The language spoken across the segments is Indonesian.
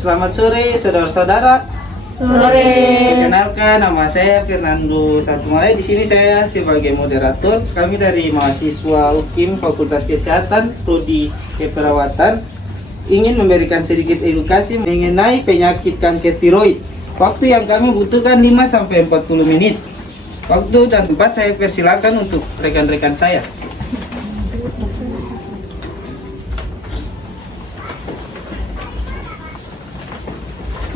Selamat sore saudara-saudara. Sore. Perkenalkan, nama saya Fernando Santumalai. Di sini saya sebagai moderator. Kami dari mahasiswa UKIM Fakultas Kesehatan Prodi Keperawatan ingin memberikan sedikit edukasi mengenai penyakit kanker tiroid. Waktu yang kami butuhkan 5-40 menit. Waktu dan tempat saya persilakan untuk rekan-rekan saya.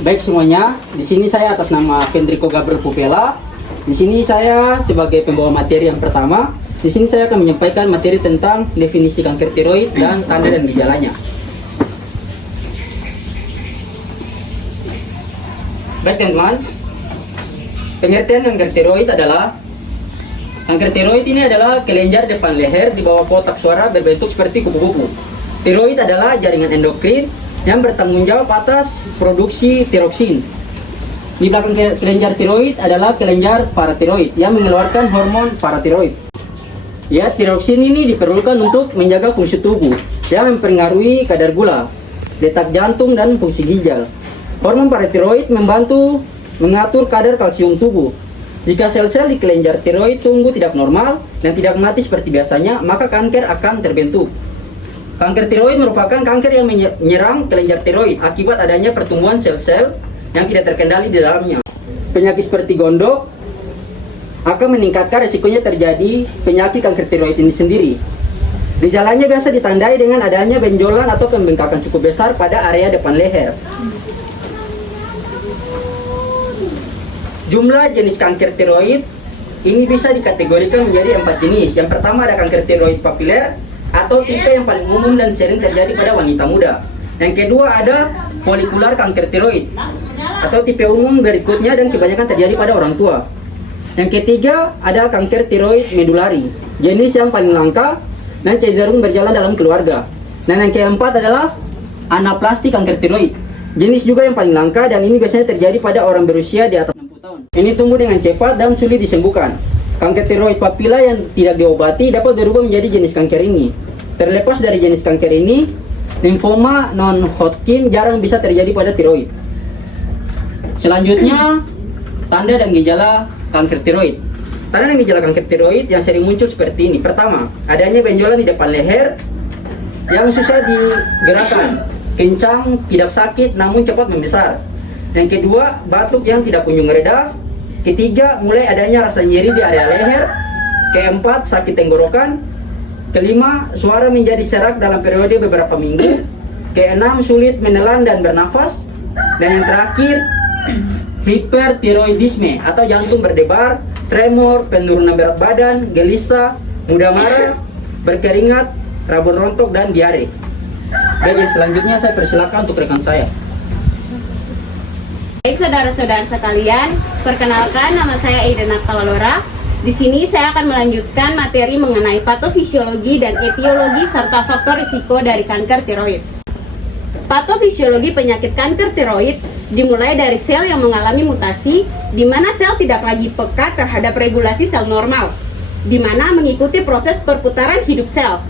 Baik semuanya, di sini saya atas nama Fendrico Gabriel Pupela. Di sini saya sebagai pembawa materi yang pertama. Di sini saya akan menyampaikan materi tentang definisi kanker tiroid dan tanda dan gejalanya. Baik teman-teman, pengertian kanker tiroid adalah kanker tiroid ini adalah kelenjar depan leher di bawah kotak suara berbentuk seperti kupu-kupu. Tiroid adalah jaringan endokrin yang bertanggung jawab atas produksi tiroksin. Di belakang kelenjar tiroid adalah kelenjar paratiroid yang mengeluarkan hormon paratiroid. Ya, tiroksin ini diperlukan untuk menjaga fungsi tubuh yang mempengaruhi kadar gula, detak jantung, dan fungsi ginjal. Hormon paratiroid membantu mengatur kadar kalsium tubuh. Jika sel-sel di kelenjar tiroid tumbuh tidak normal dan tidak mati seperti biasanya, maka kanker akan terbentuk. Kanker tiroid merupakan kanker yang menyerang kelenjar tiroid akibat adanya pertumbuhan sel-sel yang tidak terkendali di dalamnya. Penyakit seperti gondok akan meningkatkan resikonya terjadi penyakit kanker tiroid ini sendiri. Gejalanya biasa ditandai dengan adanya benjolan atau pembengkakan cukup besar pada area depan leher. Jumlah jenis kanker tiroid ini bisa dikategorikan menjadi 4 jenis. Yang pertama ada kanker tiroid papiler atau tipe yang paling umum dan sering terjadi pada wanita muda. Yang kedua ada folikular kanker tiroid atau tipe umum berikutnya dan kebanyakan terjadi pada orang tua. Yang ketiga ada kanker tiroid medulari, jenis yang paling langka dan cenderung berjalan dalam keluarga. Dan yang keempat adalah anaplastik kanker tiroid, jenis juga yang paling langka dan ini biasanya terjadi pada orang berusia di atas 60 tahun. Ini tumbuh dengan cepat dan sulit disembuhkan. Kanker tiroid papila yang tidak diobati dapat berubah menjadi jenis kanker ini. Terlepas dari jenis kanker ini, limfoma non-Hodgkin jarang bisa terjadi pada tiroid. Selanjutnya, tanda dan gejala kanker tiroid. Tanda dan gejala kanker tiroid yang sering muncul seperti ini. Pertama, adanya benjolan di depan leher yang susah digerakkan, kencang, tidak sakit, namun cepat membesar. Yang kedua, batuk yang tidak kunjung reda. Ketiga, mulai adanya rasa nyeri di area leher. Keempat, sakit tenggorokan. Kelima, suara menjadi serak dalam periode beberapa minggu. Keenam, sulit menelan dan bernafas. Dan yang terakhir, hipertiroidisme atau jantung berdebar, tremor, penurunan berat badan, gelisah, mudah marah, berkeringat, rambut rontok, dan diare. Baik, selanjutnya saya persilakan untuk rekan saya. Baik saudara-saudara sekalian, perkenalkan nama saya Aiden Natalora. Di sini saya akan melanjutkan materi mengenai patofisiologi dan etiologi serta faktor risiko dari kanker tiroid. Patofisiologi penyakit kanker tiroid dimulai dari sel yang mengalami mutasi, di mana sel tidak lagi peka terhadap regulasi sel normal, di mana mengikuti proses perputaran hidup sel.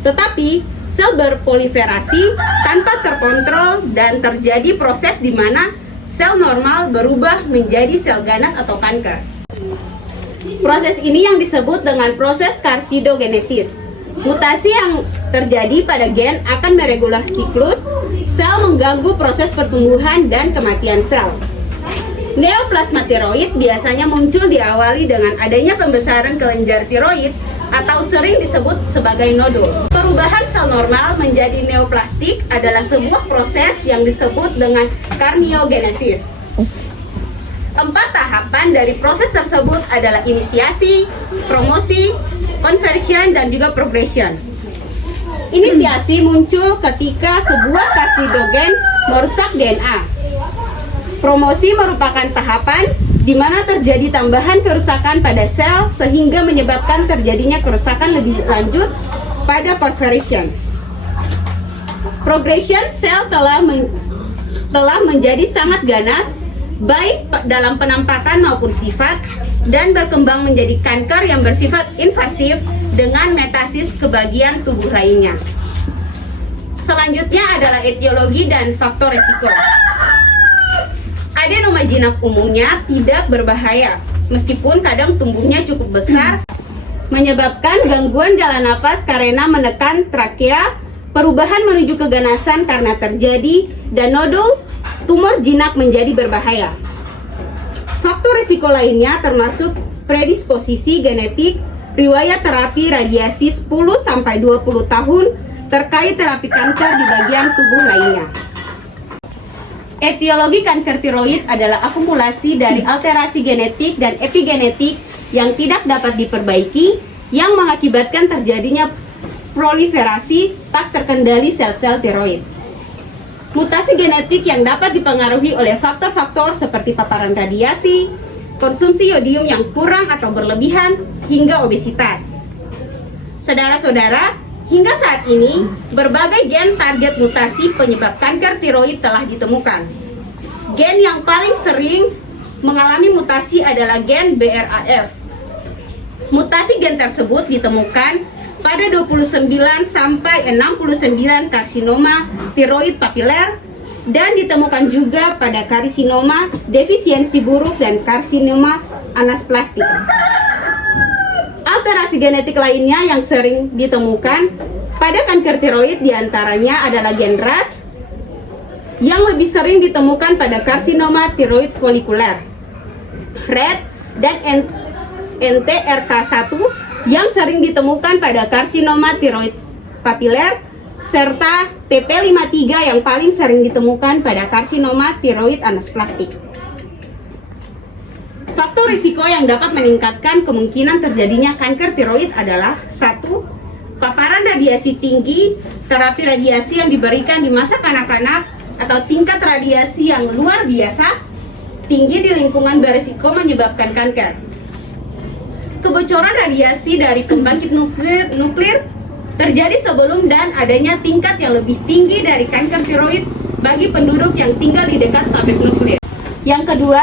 Tetapi sel berproliferasi tanpa terkontrol dan terjadi proses di mana sel normal berubah menjadi sel ganas atau kanker. Proses ini yang disebut dengan proses karsinogenesis. Mutasi yang terjadi pada gen akan meregulasi siklus sel, mengganggu proses pertumbuhan dan kematian sel. Neoplasma tiroid biasanya muncul diawali dengan adanya pembesaran kelenjar tiroid atau sering disebut sebagai nodul. Perubahan sel normal menjadi neoplastik adalah sebuah proses yang disebut dengan karniogenesis. 4 tahapan dari proses tersebut adalah inisiasi, promosi, conversion, dan juga progression. Inisiasi muncul ketika sebuah kasidogen merusak DNA. Promosi merupakan tahapan di mana terjadi tambahan kerusakan pada sel sehingga menyebabkan terjadinya kerusakan lebih lanjut pada conversion. Progression, sel telah menjadi sangat ganas baik dalam penampakan maupun sifat dan berkembang menjadi kanker yang bersifat invasif dengan metastasis ke bagian tubuh lainnya. Selanjutnya adalah etiologi dan faktor resiko. Adenoma jinak umumnya tidak berbahaya, meskipun kadang tumbuhnya cukup besar, menyebabkan gangguan jalan napas karena menekan trakea, perubahan menuju keganasan karena terjadi, dan nodul tumor jinak menjadi berbahaya. Faktor risiko lainnya termasuk predisposisi genetik, riwayat terapi radiasi 10-20 tahun terkait terapi kanker di bagian tubuh lainnya. Etiologi kanker tiroid adalah akumulasi dari alterasi genetik dan epigenetik yang tidak dapat diperbaiki yang mengakibatkan terjadinya proliferasi tak terkendali sel-sel tiroid. Mutasi genetik yang dapat dipengaruhi oleh faktor-faktor seperti paparan radiasi, konsumsi yodium yang kurang atau berlebihan, hingga obesitas. Saudara-saudara, hingga saat ini, berbagai gen target mutasi penyebab kanker tiroid telah ditemukan. Gen yang paling sering mengalami mutasi adalah gen BRAF. Mutasi gen tersebut ditemukan pada 29 sampai 69 karsinoma tiroid papiler dan ditemukan juga pada karsinoma defisiensi buruk dan karsinoma anasplastik. Alterasi genetik lainnya yang sering ditemukan pada kanker tiroid diantaranya adalah gen RAS yang lebih sering ditemukan pada karsinoma tiroid folikuler, RET dan NTRK1 yang sering ditemukan pada karsinoma tiroid papiler, serta TP53 yang paling sering ditemukan pada karsinoma tiroid anasplastik. Faktor risiko yang dapat meningkatkan kemungkinan terjadinya kanker tiroid adalah 1. Paparan radiasi tinggi, terapi radiasi yang diberikan di masa kanak-kanak atau tingkat radiasi yang luar biasa tinggi di lingkungan berisiko menyebabkan kanker. Kebocoran radiasi dari pembangkit nuklir terjadi sebelum dan adanya tingkat yang lebih tinggi dari kanker tiroid bagi penduduk yang tinggal di dekat pabrik nuklir. Yang kedua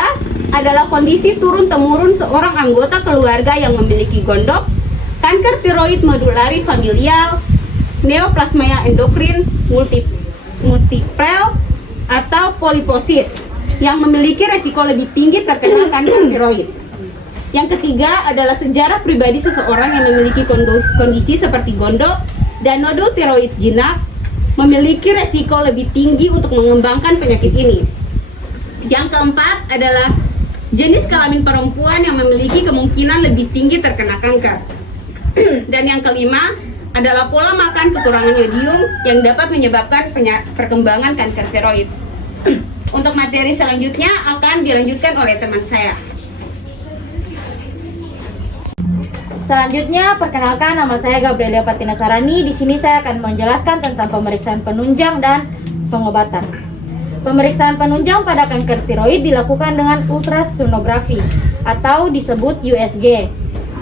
adalah kondisi turun-temurun seorang anggota keluarga yang memiliki gondok, kanker tiroid medulari familial, neoplasma endokrin multiple, atau poliposis yang memiliki resiko lebih tinggi terkena kanker tiroid. Yang ketiga adalah sejarah pribadi seseorang yang memiliki kondisi seperti gondok dan nodul tiroid jinak memiliki resiko lebih tinggi untuk mengembangkan penyakit ini. Yang keempat adalah jenis kelamin perempuan yang memiliki kemungkinan lebih tinggi terkena kanker. Dan yang kelima adalah pola makan kekurangan yodium yang dapat menyebabkan perkembangan kanker tiroid. Untuk materi selanjutnya akan dilanjutkan oleh teman saya. Selanjutnya, perkenalkan, nama saya Gabrielia Patina Sarani. Di sini saya akan menjelaskan tentang pemeriksaan penunjang dan pengobatan. Pemeriksaan penunjang pada kanker tiroid dilakukan dengan ultrasonografi atau disebut USG.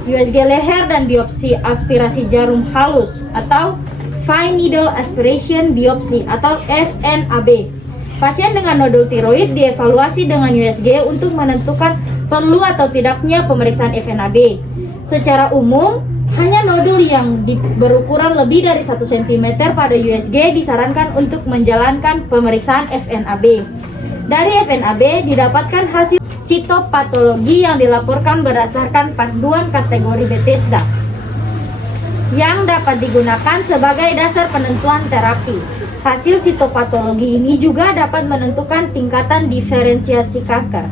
USG leher dan biopsi aspirasi jarum halus atau fine needle aspiration biopsi atau FNAB. Pasien dengan nodul tiroid dievaluasi dengan USG untuk menentukan perlu atau tidaknya pemeriksaan FNAB. Secara umum, hanya nodul yang berukuran lebih dari 1 cm pada USG disarankan untuk menjalankan pemeriksaan FNAB. Dari FNAB didapatkan hasil sitopatologi yang dilaporkan berdasarkan panduan kategori Bethesda. yang dapat digunakan sebagai dasar penentuan terapi. Hasil sitopatologi ini juga dapat menentukan tingkatan diferensiasi kanker.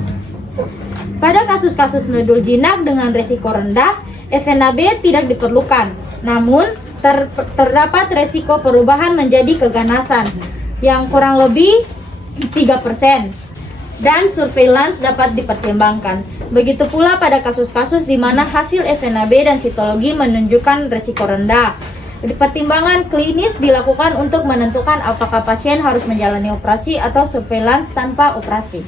Pada kasus-kasus nodul jinak dengan resiko rendah, FNAB tidak diperlukan. Namun, terdapat resiko perubahan menjadi keganasan yang kurang lebih 3%. Dan surveillance dapat dipertimbangkan. Begitu pula pada kasus-kasus di mana hasil FNAB dan sitologi menunjukkan risiko rendah. Pertimbangan klinis dilakukan untuk menentukan apakah pasien harus menjalani operasi atau surveillance tanpa operasi.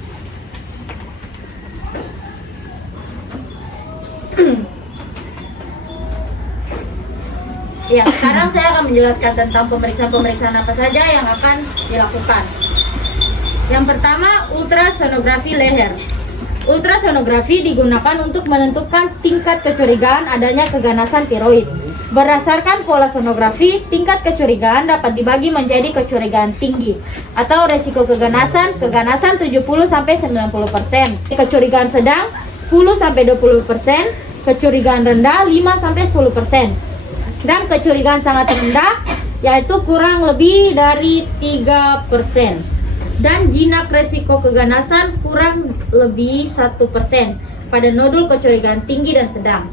Ya, sekarang saya akan menjelaskan tentang pemeriksaan-pemeriksaan apa saja yang akan dilakukan. Yang pertama, ultrasonografi leher. Ultrasonografi digunakan untuk menentukan tingkat kecurigaan adanya keganasan tiroid. Berdasarkan pola sonografi, tingkat kecurigaan dapat dibagi menjadi kecurigaan tinggi atau resiko keganasan 70-90%, kecurigaan sedang 10-20%, kecurigaan rendah 5-10%, dan kecurigaan sangat rendah yaitu kurang lebih dari 3%. Dan jinak resiko keganasan kurang lebih 1% pada nodul kecurigaan tinggi dan sedang.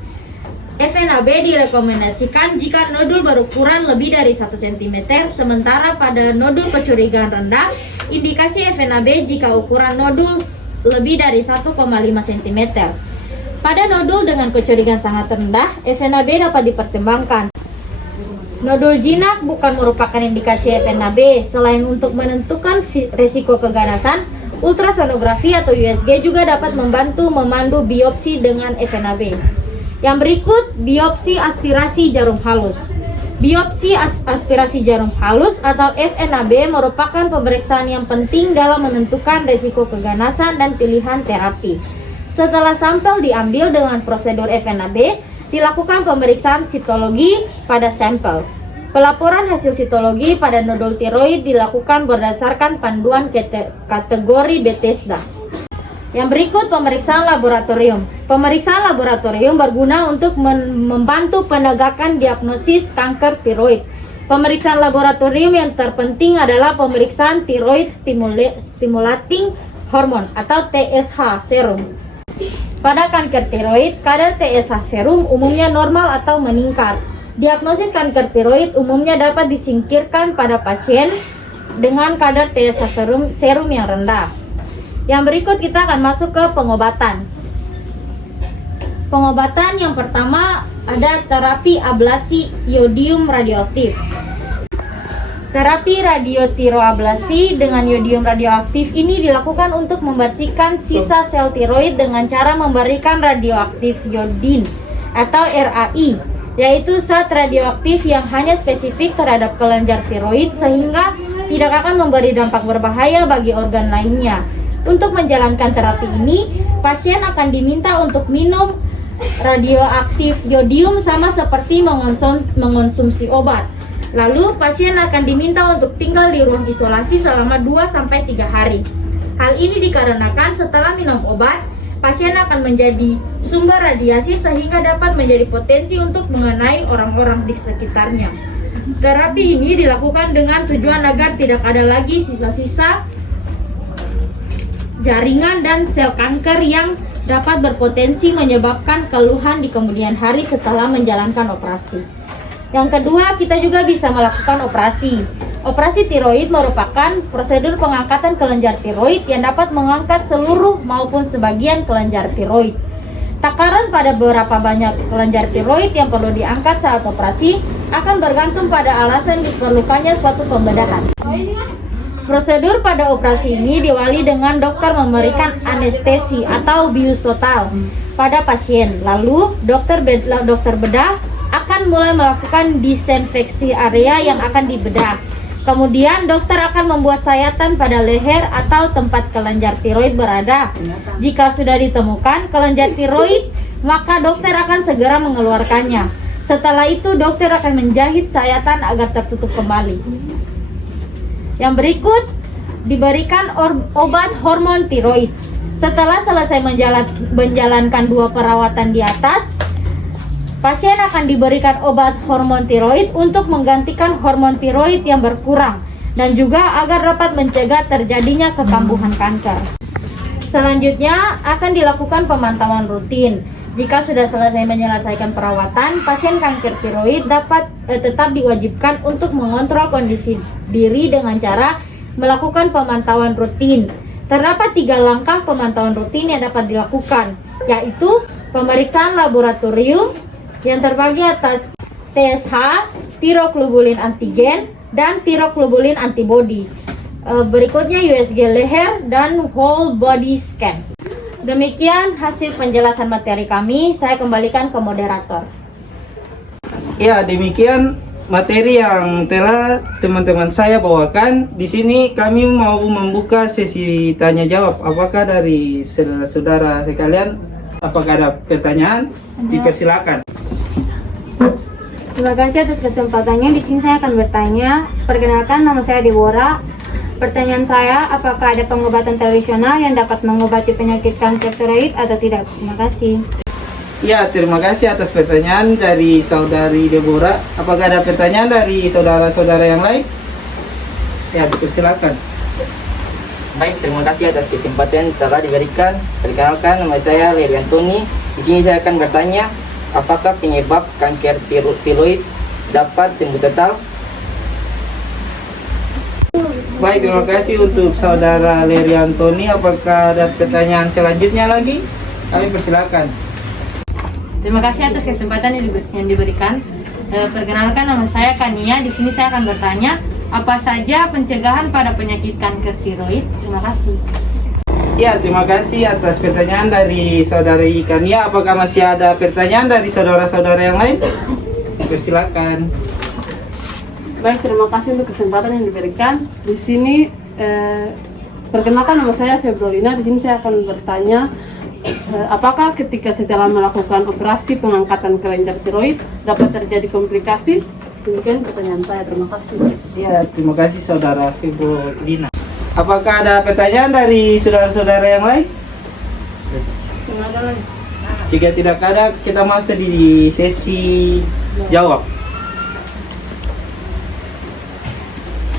FNAB direkomendasikan jika nodul berukuran lebih dari 1 cm, sementara pada nodul kecurigaan rendah, indikasi FNAB jika ukuran nodul lebih dari 1,5 cm. Pada nodul dengan kecurigaan sangat rendah, FNAB dapat dipertimbangkan. Nodul jinak bukan merupakan indikasi FNAB. Selain untuk menentukan risiko keganasan, ultrasonografi atau USG juga dapat membantu memandu biopsi dengan FNAB. Yang berikut, biopsi aspirasi jarum halus. Biopsi aspirasi jarum halus atau FNAB merupakan pemeriksaan yang penting dalam menentukan risiko keganasan dan pilihan terapi. Setelah sampel diambil dengan prosedur FNAB, dilakukan pemeriksaan sitologi pada sampel. Pelaporan hasil sitologi pada nodul tiroid dilakukan berdasarkan panduan kategori Bethesda. Yang berikut, pemeriksaan laboratorium. Pemeriksaan laboratorium berguna untuk membantu penegakan diagnosis kanker tiroid. Pemeriksaan laboratorium yang terpenting adalah pemeriksaan thyroid stimulating hormone atau TSH serum. Pada kanker tiroid, kadar TSH serum umumnya normal atau meningkat. Diagnosis kanker tiroid umumnya dapat disingkirkan pada pasien dengan kadar TSH serum yang rendah. Yang berikut kita akan masuk ke pengobatan. Pengobatan yang pertama ada terapi ablasi iodium radioaktif. Terapi radiotiroablasi dengan iodium radioaktif ini dilakukan untuk membersihkan sisa sel tiroid dengan cara memberikan radioaktif iodin atau RAI, yaitu zat radioaktif yang hanya spesifik terhadap kelenjar tiroid sehingga tidak akan memberi dampak berbahaya bagi organ lainnya. Untuk menjalankan terapi ini, pasien akan diminta untuk minum radioaktif iodium sama seperti mengonsumsi obat. Lalu, pasien akan diminta untuk tinggal di ruang isolasi selama 2-3 hari. Hal ini dikarenakan setelah minum obat, pasien akan menjadi sumber radiasi sehingga dapat menjadi potensi untuk mengenai orang-orang di sekitarnya. Terapi ini dilakukan dengan tujuan agar tidak ada lagi sisa-sisa jaringan dan sel kanker yang dapat berpotensi menyebabkan keluhan di kemudian hari setelah menjalankan operasi. Yang kedua, kita juga bisa melakukan operasi. Operasi tiroid merupakan prosedur pengangkatan kelenjar tiroid yang dapat mengangkat seluruh maupun sebagian kelenjar tiroid. Takaran pada berapa banyak kelenjar tiroid yang perlu diangkat saat operasi akan bergantung pada alasan diperlukannya suatu pembedahan. Prosedur pada operasi ini diawali dengan dokter memberikan anestesi atau bius total pada pasien. Lalu dokter bedah akan mulai melakukan disinfeksi area yang akan dibedah. Kemudian dokter akan membuat sayatan pada leher atau tempat kelenjar tiroid berada. Jika sudah ditemukan kelenjar tiroid, maka dokter akan segera mengeluarkannya. Setelah itu dokter akan menjahit sayatan agar tertutup kembali. Yang berikut, diberikan obat hormon tiroid. Setelah selesai menjalankan 2 perawatan di atas, pasien akan diberikan obat hormon tiroid untuk menggantikan hormon tiroid yang berkurang dan juga agar dapat mencegah terjadinya kekambuhan kanker. Selanjutnya akan dilakukan pemantauan rutin. Jika sudah selesai menyelesaikan perawatan, pasien kanker tiroid dapat tetap diwajibkan untuk mengontrol kondisi diri dengan cara melakukan pemantauan rutin. Terdapat 3 langkah pemantauan rutin yang dapat dilakukan, yaitu pemeriksaan laboratorium yang terbagi atas TSH, tiroglobulin antigen, dan tiroglobulin antibody. Berikutnya USG leher dan whole body scan. Demikian hasil penjelasan materi kami. Saya kembalikan ke moderator. Ya, demikian materi yang telah teman-teman saya bawakan. Di sini kami mau membuka sesi tanya jawab. Apakah dari saudara sekalian, apakah ada pertanyaan? Dipersilakan. Terima kasih atas kesempatannya. Di sini saya akan bertanya. Perkenalkan, nama saya Deborah. Pertanyaan saya, apakah ada pengobatan tradisional yang dapat mengobati penyakit kanker tiroid atau tidak? Terima kasih. Ya, terima kasih atas pertanyaan dari saudari Deborah. Apakah ada pertanyaan dari saudara-saudara yang lain? Ya, dipersilakan. Baik, terima kasih atas kesempatan yang telah diberikan. Perkenalkan, nama saya Leri Antoni. Di sini saya akan bertanya, apakah penyebab kanker tiroid dapat sembuh total? Baik, terima kasih untuk saudara Leri Antoni. Apakah ada pertanyaan selanjutnya lagi? Kami persilakan. Terima kasih atas kesempatan yang diberikan. Perkenalkan, nama saya Kania. Di sini saya akan bertanya, apa saja pencegahan pada penyakit kanker tiroid? Terima kasih. Ya, terima kasih atas pertanyaan dari saudari Kania. Apakah masih ada pertanyaan dari saudara-saudara yang lain? Persilakan. Baik, terima kasih untuk kesempatan yang diberikan. Di sini perkenalkan, nama saya Febrolina. Di sini saya akan bertanya, apakah ketika setelah melakukan operasi pengangkatan kelenjar tiroid dapat terjadi komplikasi? Demikian pertanyaan saya. Terima kasih. Ya, terima kasih saudara Febrolina. Apakah ada pertanyaan dari saudara-saudara yang lain? Tidak ada lagi. Jika tidak ada, kita masuk di sesi jawab.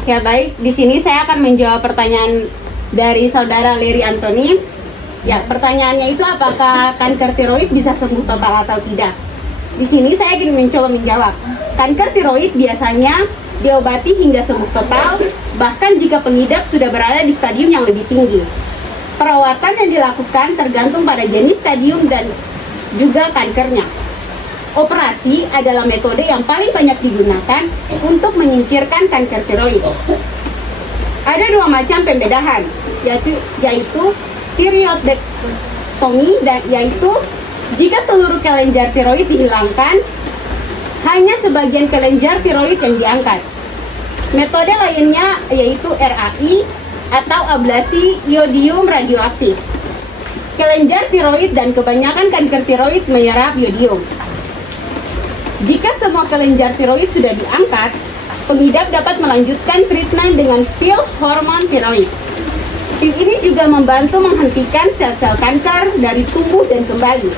Ya baik, di sini saya akan menjawab pertanyaan dari saudara Leri Antoni. Ya, pertanyaannya itu apakah kanker tiroid bisa sembuh total atau tidak? Di sini saya ingin mencoba menjawab. Kanker tiroid biasanya diobati hingga sembuh total, bahkan jika pengidap sudah berada di stadium yang lebih tinggi. Perawatan yang dilakukan tergantung pada jenis stadium dan juga kankernya. Operasi adalah metode yang paling banyak digunakan untuk menyingkirkan kanker tiroid. Ada 2 macam pembedahan, yaitu tiroidektomi, dan yaitu jika seluruh kelenjar tiroid dihilangkan, hanya sebagian kelenjar tiroid yang diangkat. Metode lainnya yaitu RAI atau ablasi iodium radioaktif. Kelenjar tiroid dan kebanyakan kanker tiroid menyerap iodium. Jika semua kelenjar tiroid sudah diangkat, pengidap dapat melanjutkan treatment dengan pil hormon tiroid. Pil ini juga membantu menghentikan sel-sel kanker dari tumbuh dan kembali.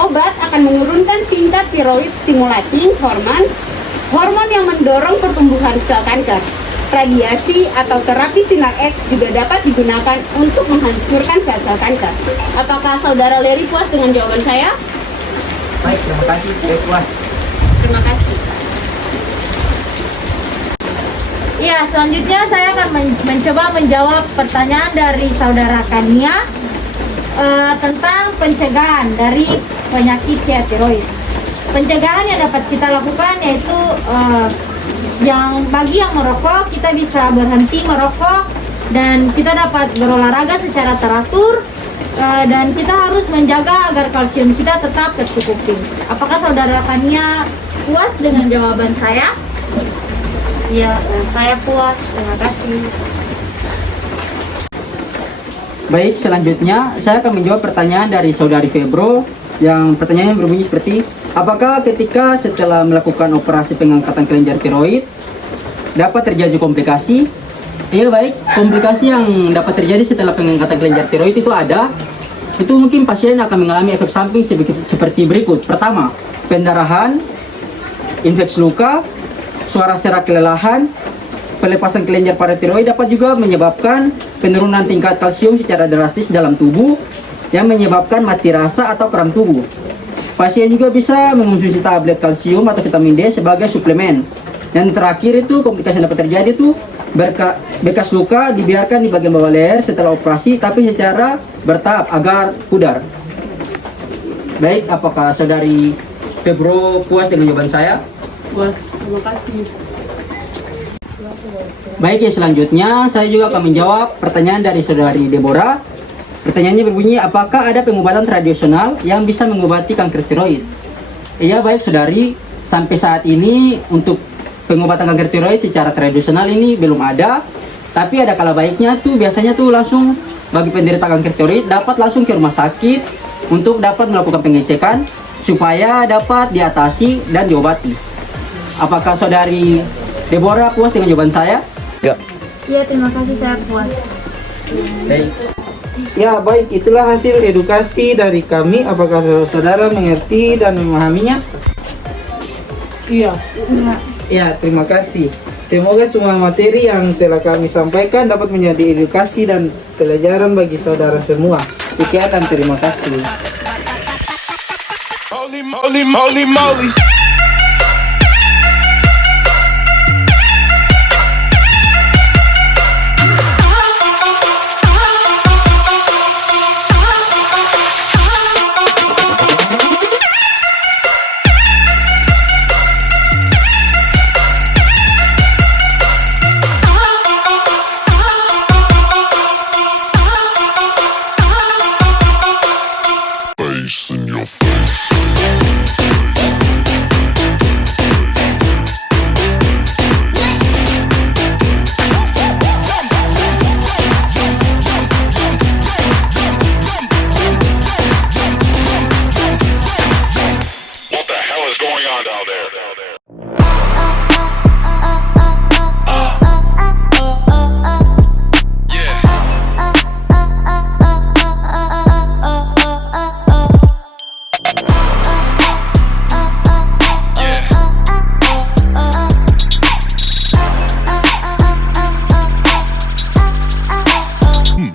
Obat akan menurunkan tingkat tiroid stimulating hormon yang mendorong pertumbuhan sel kanker. Radiasi atau terapi sinar X juga dapat digunakan untuk menghancurkan sel-sel kanker. Apakah saudara Leri puas dengan jawaban saya? Baik, terima kasih. Saya puas. Terima kasih. Ya, selanjutnya saya akan mencoba menjawab pertanyaan dari saudara Kania tentang pencegahan dari penyakit tiroid. Pencegahan yang dapat kita lakukan yaitu bagi yang merokok, kita bisa berhenti merokok dan kita dapat berolahraga secara teratur. Dan kita harus menjaga agar kalsium kita tetap tercukupi. Apakah saudara Kania puas dengan jawaban saya? Ya, saya puas. Terima kasih. Baik, selanjutnya saya akan menjawab pertanyaan dari saudari Febro yang pertanyaannya berbunyi seperti, apakah ketika setelah melakukan operasi pengangkatan kelenjar tiroid dapat terjadi komplikasi? Iya, baik, komplikasi yang dapat terjadi setelah pengangkatan kelenjar tiroid itu ada. Itu mungkin pasien akan mengalami efek samping seperti berikut. Pertama, pendarahan, infeksi luka, suara serak kelelahan, pelepasan kelenjar paratiroid dapat juga menyebabkan penurunan tingkat kalsium secara drastis dalam tubuh yang menyebabkan mati rasa atau kram tubuh. Pasien juga bisa mengonsumsi tablet kalsium atau vitamin D sebagai suplemen. Dan terakhir itu komplikasi yang dapat terjadi itu bekas luka dibiarkan di bagian bawah leher setelah operasi tapi secara bertahap agar pudar. Baik, apakah saudari Febro puas dengan jawaban saya? Puas, terima kasih. Baik, ya selanjutnya saya juga akan menjawab pertanyaan dari saudari Deborah. Pertanyaannya berbunyi, apakah ada pengobatan tradisional yang bisa mengobati kanker tiroid? Iya, baik saudari, sampai saat ini untuk pengobatan kanker tiroid secara tradisional ini belum ada. Tapi ada kala baiknya tuh biasanya tuh langsung bagi penderita kanker tiroid dapat langsung ke rumah sakit untuk dapat melakukan pengecekan supaya dapat diatasi dan diobati. Apakah saudari Deborah puas dengan jawaban saya? Iya, terima kasih, saya puas. Baik. Ya baik, itulah hasil edukasi dari kami. Apakah saudara mengerti dan memahaminya? Iya. Ya, terima kasih. Semoga semua materi yang telah kami sampaikan dapat menjadi edukasi dan pelajaran bagi saudara semua. Sekian dan terima kasih. Holy moly, moly, moly. Face in your face. What the hell is going on down there?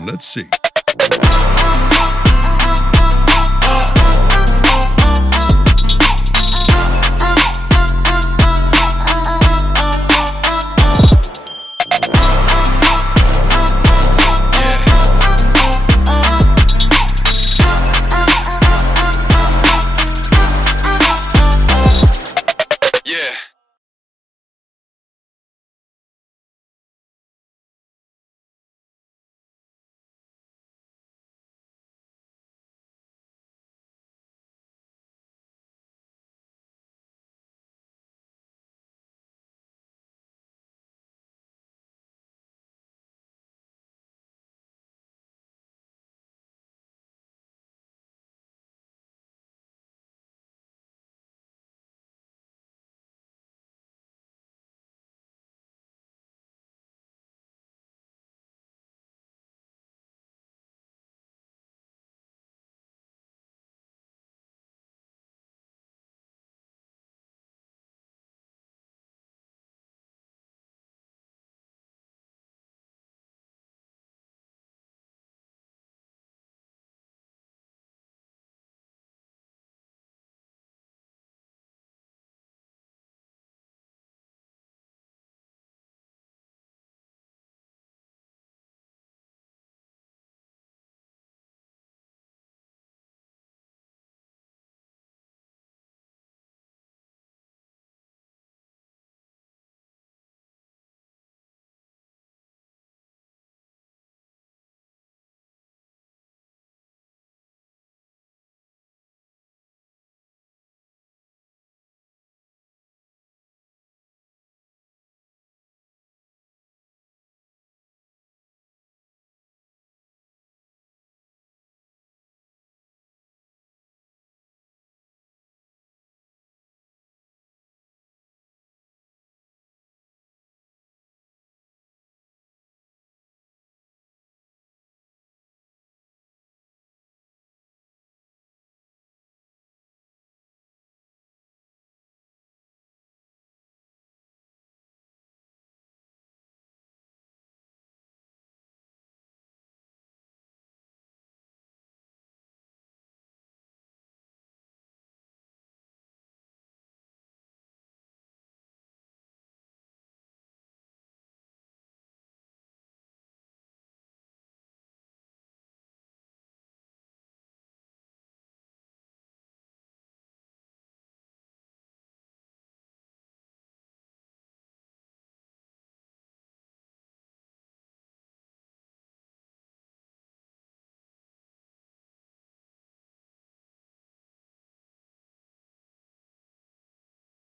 Let's see.